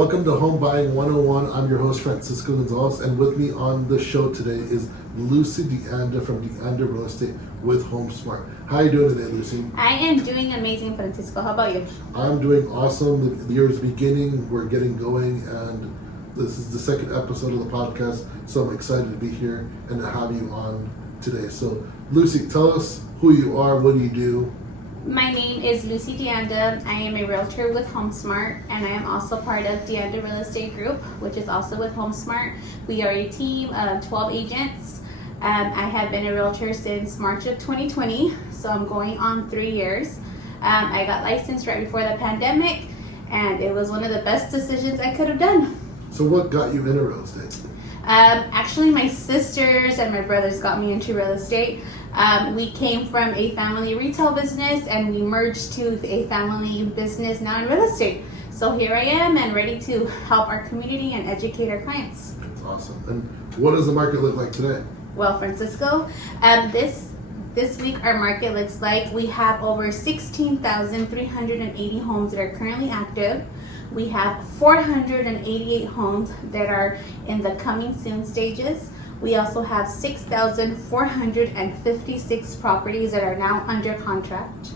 welcome to Home Buying 101. I'm your host, Francisco Gonzalez, and with me on the show today is Lucy DeAnda from DeAnda Real Estate with HomeSmart. How are you doing today, Lucy? I am doing amazing, Francisco. How about you? I'm doing awesome. The year is beginning, we're getting going, and this is the second episode of the podcast, so I'm excited to be here and to have you on today. So, Lucy, tell us who you are, what do you do? My name is Lucy DeAnda. I am a realtor with HomeSmart, and I am also part of DeAnda Real Estate Group, which is also with HomeSmart. We are a team of 12 agents. I have been a realtor since March of 2020, so I'm going on 3 years. I got licensed right before the pandemic, and it was one of the best decisions I could have done. So what got you into real estate? Actually, my sisters and my brothers got me into real estate. We came from a family retail business and we merged to a family business now in real estate. So here I am and ready to help our community and educate our clients. That's awesome. And what does the market look like today? Well, Francisco, this week our market looks like we have over 16,380 homes that are currently active. We have 488 homes that are in the coming soon stages. We also have 6,456 properties that are now under contract.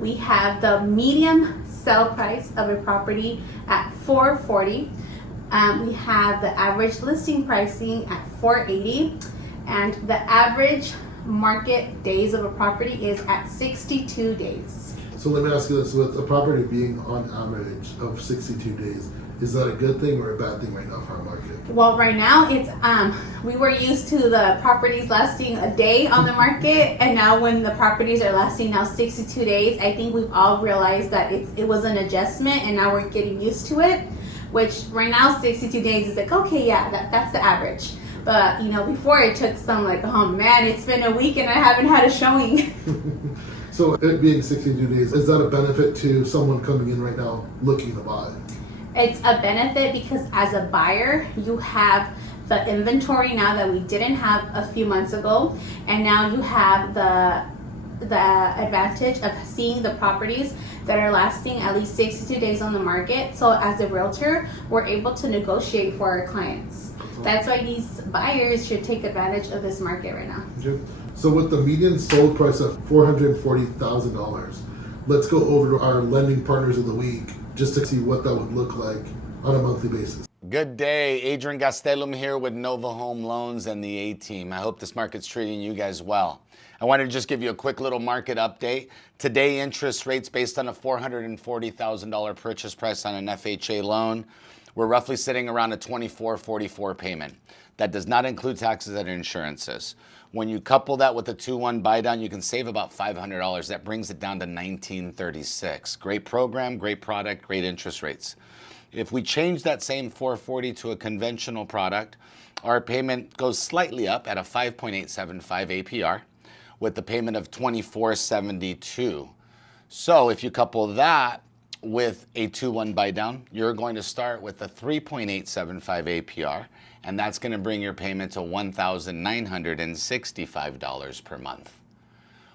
We have the median sell price of a property at $440. We have the average listing pricing at $480, and the average market days of a property is at 62 days. So let me ask you this, with a property being on average of 62 days, is that a good thing or a bad thing right now for our market? Well, right now it's we were used to the properties lasting a day on the market, and now when the properties are lasting now 62 days, I think we've all realized that it was an adjustment, and now we're getting used to it. Which right now 62 days is like, okay, yeah, that's the average. But before it took some like, oh man, it's been a week and I haven't had a showing. So it being 62 days, is that a benefit to someone coming in right now looking to buy? It's a benefit because as a buyer, you have the inventory now that we didn't have a few months ago, and now you have the advantage of seeing the properties that are lasting at least 62 days on the market. So as a realtor, we're able to negotiate for our clients. That's why these buyers should take advantage of this market right now. Okay. So with the median sold price of $440,000, let's go over to our lending partners of the week just to see what that would look like on a monthly basis. Good day, Adrian Gastelum here with Nova Home Loans and the A-Team. I hope this market's treating you guys well. I wanted to just give you a quick little market update. Today, interest rates based on a $440,000 purchase price on an FHA loan, we're roughly sitting around a $24.44 payment. That does not include taxes and insurances. When you couple that with a 2-1 buy down, you can save about $500. That brings it down to $19.36. Great program, great product, great interest rates. If we change that same $440 to a conventional product, our payment goes slightly up at a 5.875 APR with the payment of $24.72. So if you couple that with a 2-1 buy down, you're going to start with a 3.875 APR, and that's going to bring your payment to $1,965 per month.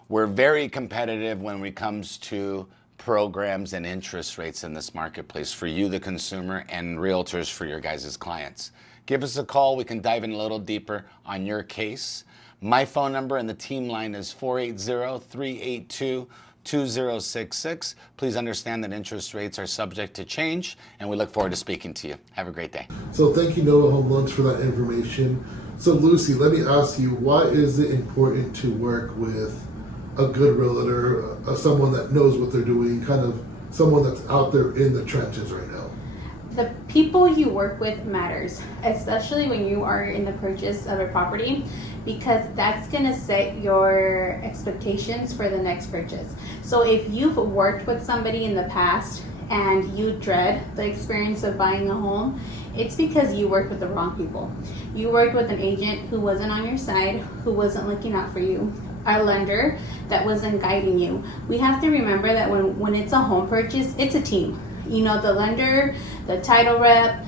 We're very competitive when it comes to programs and interest rates in this marketplace for you, the consumer, and realtors for your guys' clients. Give us a call. We can dive in a little deeper on your case. My phone number and the team line is 480-382-2066. Please understand that interest rates are subject to change, and we look forward to speaking to you. Have a great day. So thank you, Nova Home Loans, for that information. So Lucy, let me ask you, why is it important to work with a good realtor, someone that knows what they're doing, kind of someone that's out there in the trenches right now? The people you work with matters, especially when you are in the purchase of a property, because that's going to set your expectations for the next purchase. So if you've worked with somebody in the past and you dread the experience of buying a home, it's because you worked with the wrong people. You worked with an agent who wasn't on your side, who wasn't looking out for you, a lender that wasn't guiding you. We have to remember that when it's a home purchase, it's a team. The lender, the title rep,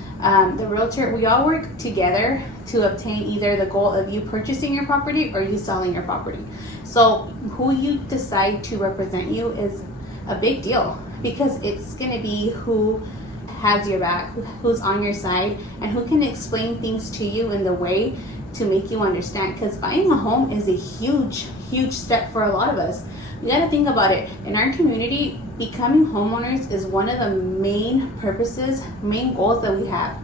the realtor, we all work together to obtain either the goal of you purchasing your property or you selling your property. So who you decide to represent you is a big deal, because it's going to be who has your back, who's on your side, and who can explain things to you in the way to make you understand. Because buying a home is a huge step for a lot of us. You got to think about it. In our community, becoming homeowners is one of the main purposes, main goals that we have.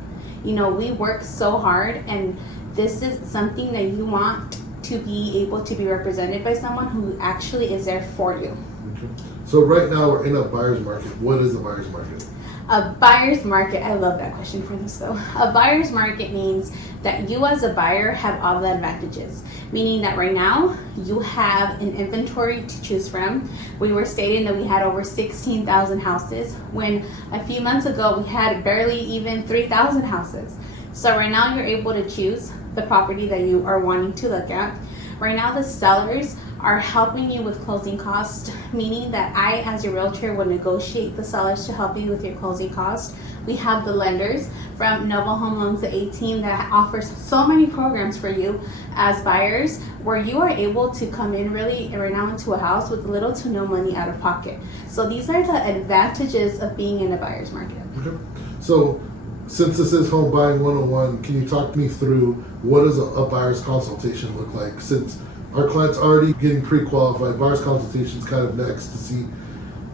You know, we work so hard, and this is something that you want to be able to be represented by someone who actually is there for you. Okay. So right now we're in a buyer's market. What is a buyer's market? A buyer's market, I love that question for this though. A buyer's market means that you as a buyer have all the advantages. Meaning that right now you have an inventory to choose from. We were stating that we had over 16,000 houses, when a few months ago we had barely even 3,000 houses. So right now you're able to choose the property that you are wanting to look at. Right now the sellers are helping you with closing costs, meaning that I, as your realtor, will negotiate the sellers to help you with your closing costs. We have the lenders from Nova Home Loans, the A team, that offers so many programs for you as buyers, where you are able to come in really right now into a house with little to no money out of pocket. So these are the advantages of being in a buyer's market. Okay. So since this is Home Buying 101, can you talk me through what does a buyer's consultation look like? Since our client's already getting pre-qualified, buyer's consultation is kind of next to see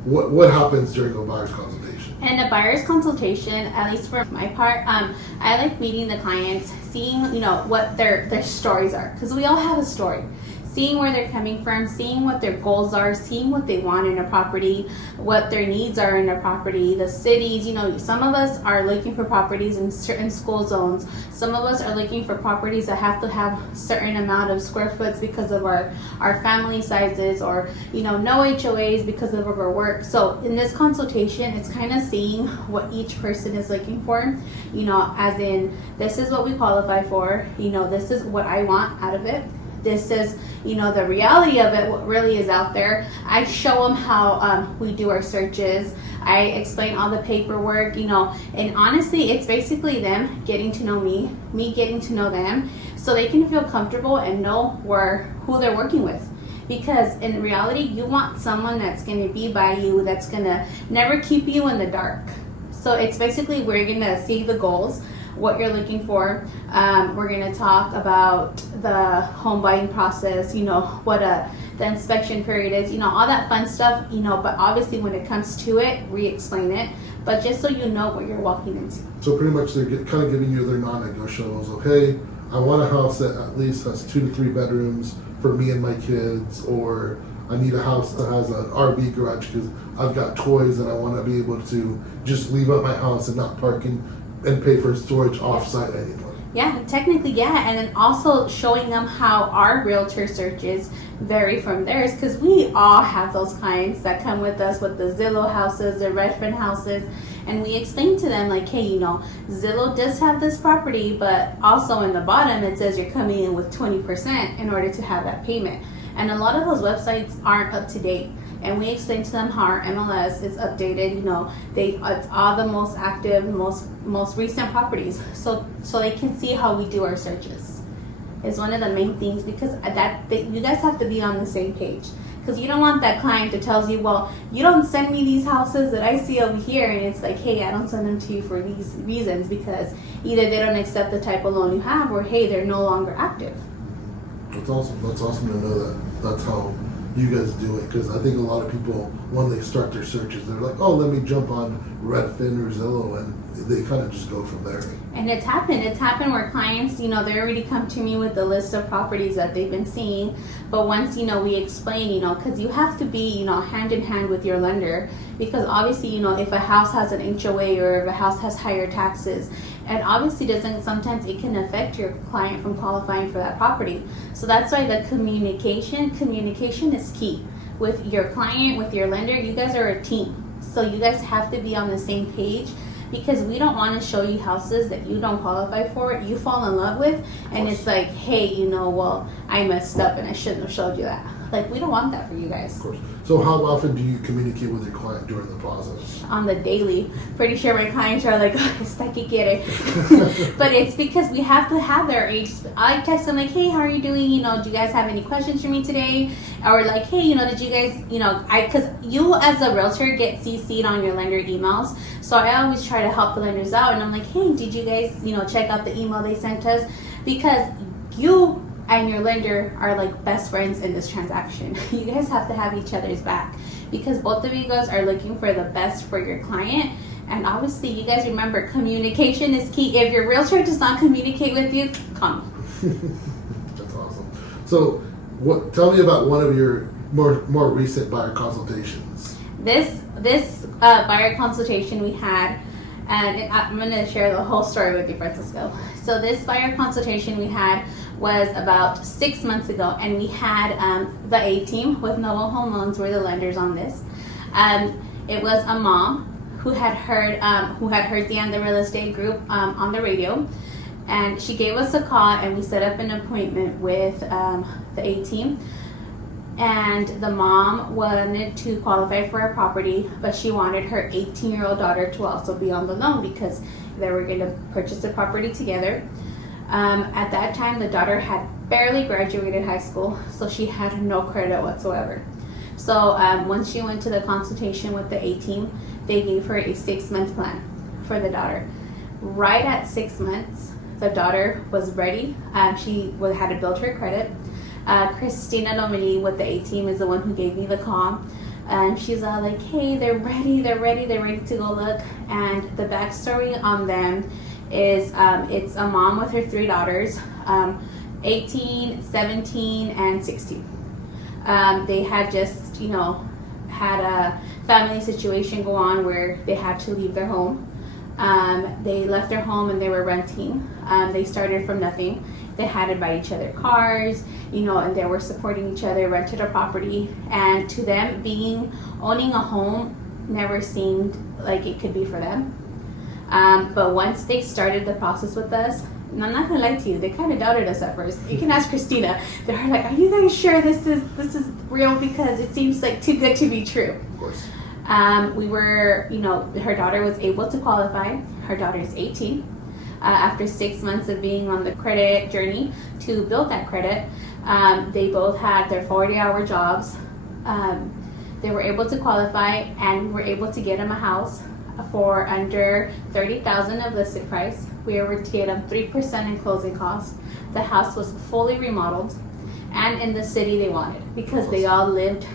what happens during a buyer's consultation. And a buyer's consultation, at least for my part, I like meeting the clients, seeing what their stories are, because we all have a story. Seeing where they're coming from, seeing what their goals are, seeing what they want in a property, what their needs are in a property, the cities. Some of us are looking for properties in certain school zones. Some of us are looking for properties that have to have certain amount of square foots because of our family sizes, or no HOAs because of our work. So in this consultation, it's kind of seeing what each person is looking for, as in, this is what we qualify for, this is what I want out of it. This is, the reality of it, what really is out there. I show them how we do our searches. I explain all the paperwork, and honestly, it's basically them getting to know me getting to know them, so they can feel comfortable and know who they're working with. Because in reality, you want someone that's going to be by you, that's going to never keep you in the dark. So it's basically, we're going to see the goals, what you're looking for. We're going to talk about the home buying process, what the inspection period is, all that fun stuff, but obviously when it comes to it, we explain it, but just so you know what you're walking into. So pretty much they're kind of giving you their non-negotiables. Okay, I want a house that at least has 2 to 3 bedrooms for me and my kids, or I need a house that has an RV garage because I've got toys and I want to be able to just leave at my house and not parking and pay for storage off-site anyway. Yeah, technically, yeah. And then also showing them how our realtor searches vary from theirs, because we all have those clients that come with us with the Zillow houses, the Redfin houses, and we explain to them like, hey, Zillow does have this property, but also in the bottom it says you're coming in with 20% in order to have that payment. And a lot of those websites aren't up to date. And we explain to them how our MLS is updated. It's all the most active, most recent properties, so they can see how we do our searches. Is one of the main things, because you guys have to be on the same page. Because you don't want that client that tells you, well, you don't send me these houses that I see over here, and it's like, hey, I don't send them to you for these reasons, because either they don't accept the type of loan you have, or hey, they're no longer active. That's awesome. That's awesome to know that that's how you guys do it, because I think a lot of people, when they start their searches, they're like, oh, let me jump on Redfin or Zillow, and they kind of just go from there. And it's happened where clients, they already come to me with a list of properties that they've been seeing, but once, we explain, because you have to be, hand in hand with your lender, because obviously, if a house has an HOA or if a house has higher taxes, and obviously sometimes it can affect your client from qualifying for that property. So that's why the communication is key with your client, with your lender. You guys are a team, so you guys have to be on the same page, because we don't want to show you houses that you don't qualify for, you fall in love with, and it's like, hey, well, I messed up and I shouldn't have showed you that. Like, we don't want that for you guys. Of course. So how often do you communicate with your client during the process? On the daily. Pretty sure my clients are like, oh, hasta que quiere. But it's because we have to have their age. I text them like, hey, how are you doing? You know, do you guys have any questions for me today? Or like, hey, you know, did you guys, you know, because you as a realtor get CC'd on your lender emails. So I always try to help the lenders out. And I'm like, hey, did you guys, you know, check out the email they sent us? Because you and your lender are like best friends in this transaction. You guys have to have each other's back because both of you guys are looking for the best for your client. And obviously, you guys remember, communication is key. If your realtor does not communicate with you, call me. That's awesome. So, tell me about one of your more recent buyer consultations. This buyer consultation we had, and I'm going to share the whole story with you, Francisco. So this buyer consultation we had was about 6 months ago, and we had the A team with Novo Home Loans were the lenders on this. It was a mom who had heard the And the Real Estate Group on the radio, and she gave us a call, and we set up an appointment with the A team. And the mom wanted to qualify for a property, but she wanted her 18-year-old daughter to also be on the loan because they were going to purchase the property together. At that time, the daughter had barely graduated high school, so she had no credit whatsoever. So once she went to the consultation with the A team, they gave her a 6-month plan for the daughter. Right at 6 months, the daughter was ready. She had to build her credit. Christina Domini with the A team is the one who gave me the call. And she's all like, hey, they're ready to go look. And the backstory on them is it's a mom with her 3 daughters, 18, 17, and 16. They had just, had a family situation go on where they had to leave their home. They left their home and they were renting. They started from nothing. They had to buy each other cars, and they were supporting each other, rented a property. And to them, owning a home never seemed like it could be for them. But once they started the process with us, and I'm not gonna lie to you, they kind of doubted us at first. You can ask Christina. They're like, "Are you guys sure this is real? Because it seems like too good to be true." Of course. We were, her daughter was able to qualify. Her daughter is 18. After 6 months of being on the credit journey to build that credit, they both had their 40-hour jobs. They were able to qualify, and we were able to get them a house for under $30,000 of listed price. We were to get them 3% in closing costs. The house was fully remodeled, and in the city they wanted because they all lived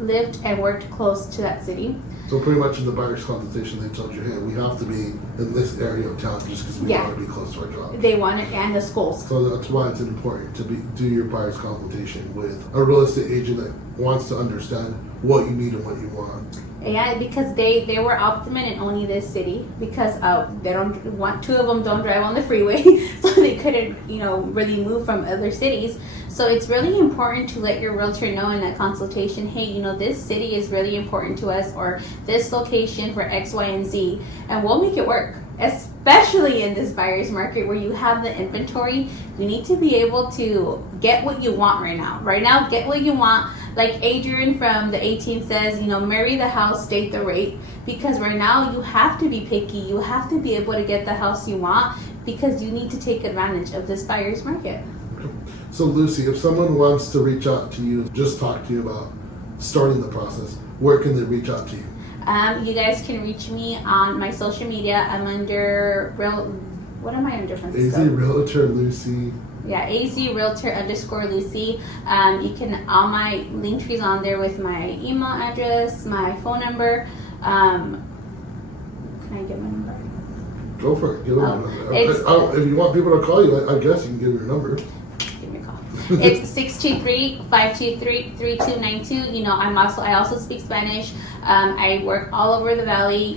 and worked close to that city. So pretty much in the buyer's consultation, they told you, hey, we have to be in this area of town just because we want to be close to our job. They wanted, and the schools. So that's why it's important to do your buyer's consultation with a real estate agent that wants to understand what you need and what you want. Yeah, because they were optimum in only this city because they don't want, 2 of them don't drive on the freeway, so they couldn't really move from other cities. So it's really important to let your realtor know in that consultation, hey, this city is really important to us, or this location for X, Y, and Z, and we'll make it work. Especially in this buyer's market where you have the inventory, you need to be able to get what you want right now. Right now, get what you want. Like Adrian from the A team says, marry the house, state the rate. Because right now you have to be picky. You have to be able to get the house you want because you need to take advantage of this buyer's market. So Lucy, if someone wants to reach out to you, just talk to you about starting the process, where can they reach out to you? You guys can reach me on my social media. I'm under what am I under, Francisco? AZ Realtor Lucy. Yeah, AZ Realtor _Lucy. You can, all my link trees on there with my email address, my phone number. Can I get my number? Go for it. Give them a number. If you want people to call you, I guess you can give your number. Give me a call. It's 623-523-3292. I also speak Spanish. I work all over the valley.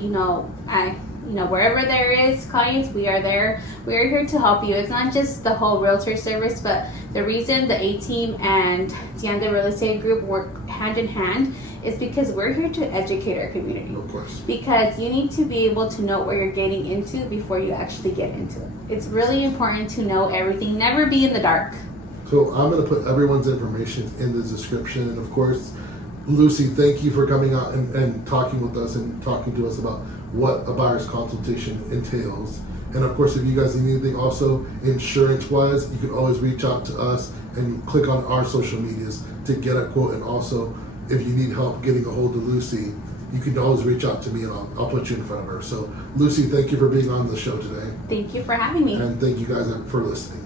Wherever there is clients, we are there. We are here to help you. It's not just the whole realtor service, but the reason the A team and the Real Estate Group work hand in hand is because we're here to educate our community. Of course. Because you need to be able to know what you're getting into before you actually get into it. It's really important to know everything. Never be in the dark. So I'm going to put everyone's information in the description, and of course, Lucy, thank you for coming out and talking with us and talking to us about what a buyer's consultation entails. And of course, if you guys need anything also insurance-wise, you can always reach out to us and click on our social medias to get a quote. And also, if you need help getting a hold of Lucy, you can always reach out to me and I'll put you in front of her. So, Lucy, thank you for being on the show today. Thank you for having me. And thank you guys for listening.